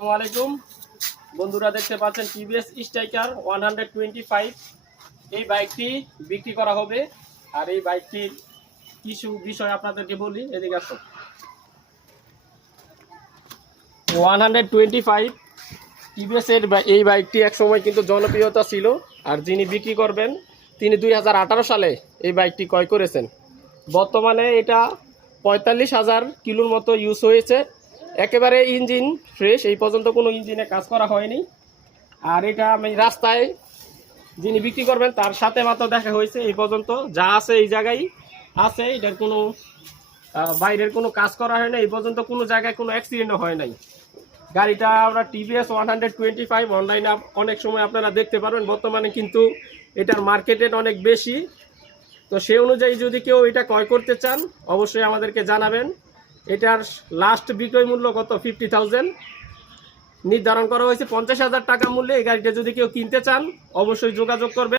আসসালামু আলাইকুম বন্ধুরা, দেখতে পাচ্ছেন টিভিএস স্ট্রাইকার 125 এই বাইকটি বিক্রি করা হবে। আর এই বাইকটির কিছু বিষয় আপনাদেরকে বলি, এদিকে আসো। 125 টিভিএস এর এই বাইকটি এক সময় কিন্তু জনপ্রিয়তা ছিল। আর যিনি বিক্রি করবেন তিনি 2018 সালে এই বাইকটি ক্রয় করেছেন। বর্তমানে এটা 45,000 কিলোর মতো ইউজ হয়েছে। একেবারে ইঞ্জিন ফ্রেশ, এই পর্যন্ত কোনো ইঞ্জিনে কাজ করা হয়নি। আর এটা আমি রাস্তায় যিনি বিক্রি করবেন তার সাথে মাত্র দেখা হয়েছে। এই পর্যন্ত যা আছে এই জায়গায় আছে, এটার কোনো বাইরের কোনো কাজ করা হয় না। এই পর্যন্ত কোনো জায়গায় কোনো অ্যাক্সিডেন্টও হয় নাই। গাড়িটা আমরা টিভিএস 125 অনলাইনে অনেক সময় আপনারা দেখতে পারবেন। বর্তমানে কিন্তু এটার মার্কেট রেট অনেক বেশি। তো সেই অনুযায়ী যদি কেউ এটা ক্রয় করতে চান অবশ্যই আমাদেরকে জানাবেন। এটার লাস্ট বিক্রয় মূল্য কত? 50,000 নির্ধারণ করা হয়েছে। 50,000 টাকা মূল্যে এই গাড়িটা যদি কেউ কিনতে চান অবশ্যই যোগাযোগ করবেন।